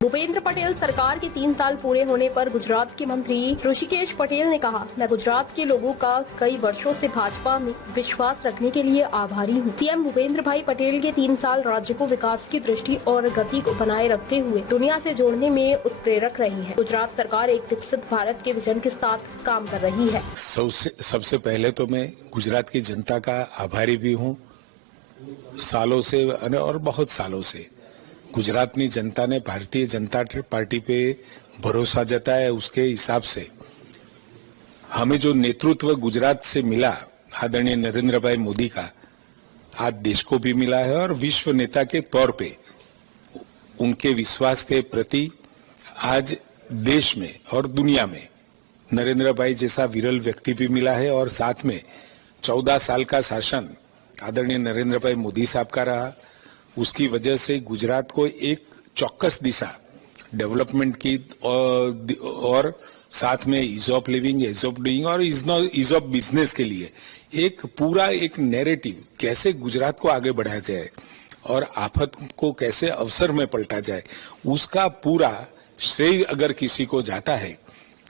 भूपेंद्र पटेल सरकार के 3 साल पूरे होने पर गुजरात के मंत्री ऋषिकेश पटेल ने कहा, मैं गुजरात के लोगों का कई वर्षों से भाजपा में विश्वास रखने के लिए आभारी हूँ। सीएम भूपेंद्र भाई पटेल के 3 साल राज्य को विकास की दृष्टि और गति को बनाए रखते हुए दुनिया से जोड़ने में उत्प्रेरक रही है। गुजरात सरकार एक विकसित भारत के विजन के साथ काम कर रही है। सबसे पहले तो मैं गुजरात की जनता का आभारी भी हूँ। सालों से और बहुत सालों से गुजरातनी जनता ने भारतीय जनता पार्टी पे भरोसा जताया है। उसके हिसाब से हमें जो नेतृत्व गुजरात से मिला आदरणीय नरेंद्र भाई मोदी का, आज देश को भी मिला है और विश्व नेता के तौर पे उनके विश्वास के प्रति आज देश में और दुनिया में नरेंद्र भाई जैसा विरल व्यक्ति भी मिला है। और साथ में 14 साल का शासन आदरणीय नरेंद्र भाई मोदी साहब का रहा। उसकी वजह से गुजरात को एक चौकस दिशा डेवलपमेंट की और साथ में ease of living, ease of doing और ईज ऑफ बिजनेस के लिए एक पूरा एक नैरेटिव कैसे गुजरात को आगे बढ़ाया जाए और आफत को कैसे अवसर में पलटा जाए, उसका पूरा श्रेय अगर किसी को जाता है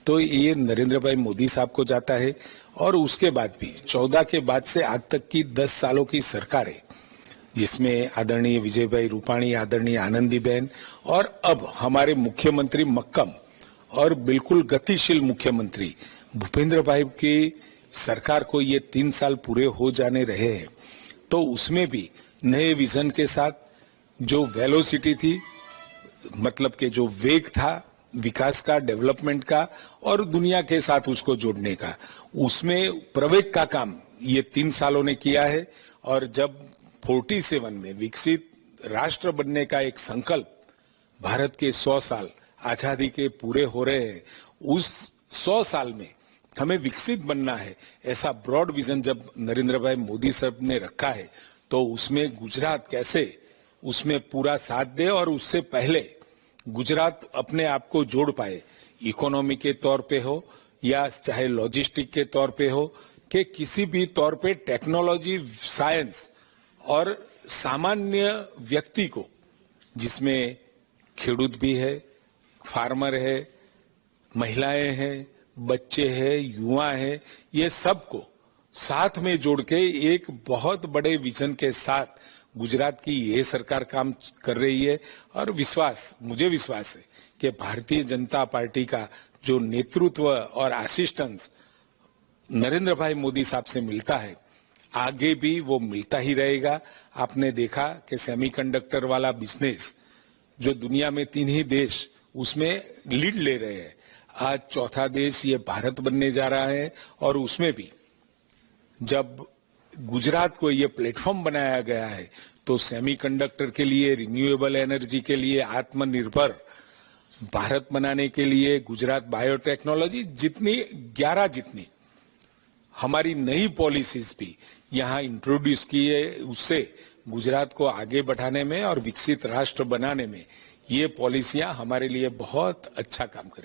तो ये नरेंद्र भाई मोदी साहब को जाता है। और उसके बाद भी 14 के बाद से आज तक की 10 सालों की सरकारें, जिसमें आदरणीय विजय भाई रूपाणी, आदरणीय आनंदीबेन और अब हमारे मुख्यमंत्री मक्कम और बिल्कुल गतिशील मुख्यमंत्री भूपेंद्र भाई की सरकार को ये 3 साल पूरे हो जाने रहे हैं, तो उसमें भी नए विजन के साथ जो वेलोसिटी थी, मतलब के जो वेग था विकास का, डेवलपमेंट का और दुनिया के साथ उसको जोड़ने का, उसमें प्रवेग का काम ये 3 सालों ने किया है। और जब 47 में विकसित राष्ट्र बनने का एक संकल्प, भारत के 100 साल आजादी के पूरे हो रहे हैं, उस 100 साल में हमें विकसित बनना है, ऐसा ब्रॉड विजन जब नरेंद्र भाई मोदी साहब ने रखा है, तो उसमें गुजरात कैसे उसमें पूरा साथ दे और उससे पहले गुजरात अपने आप को जोड़ पाए, इकोनॉमी के तौर पे हो या चाहे लॉजिस्टिक के तौर पे हो, कि किसी भी तौर पे टेक्नोलॉजी, साइंस और सामान्य व्यक्ति को, जिसमें खेडूत भी है, फार्मर है, महिलाएं हैं, बच्चे हैं, युवा हैं, ये सबको साथ में जोड़ के एक बहुत बड़े विजन के साथ गुजरात की ये सरकार काम कर रही है। और मुझे विश्वास है कि भारतीय जनता पार्टी का जो नेतृत्व और असिस्टेंस नरेंद्र भाई मोदी साहब से मिलता है, आगे भी वो मिलता ही रहेगा। आपने देखा कि सेमीकंडक्टर वाला बिजनेस जो दुनिया में 3 ही देश उसमें लीड ले रहे हैं, आज चौथा देश ये भारत बनने जा रहा है। और उसमें भी जब गुजरात को ये प्लेटफॉर्म बनाया गया है, तो सेमीकंडक्टर के लिए, रिन्यूएबल एनर्जी के लिए, आत्मनिर्भर भारत बनाने के लिए गुजरात बायोटेक्नोलॉजी जितनी हमारी नई पॉलिसीज भी यहाँ इंट्रोड्यूस की है, उससे गुजरात को आगे बढ़ाने में और विकसित राष्ट्र बनाने में ये पॉलिसियां हमारे लिए बहुत अच्छा काम करेंगी।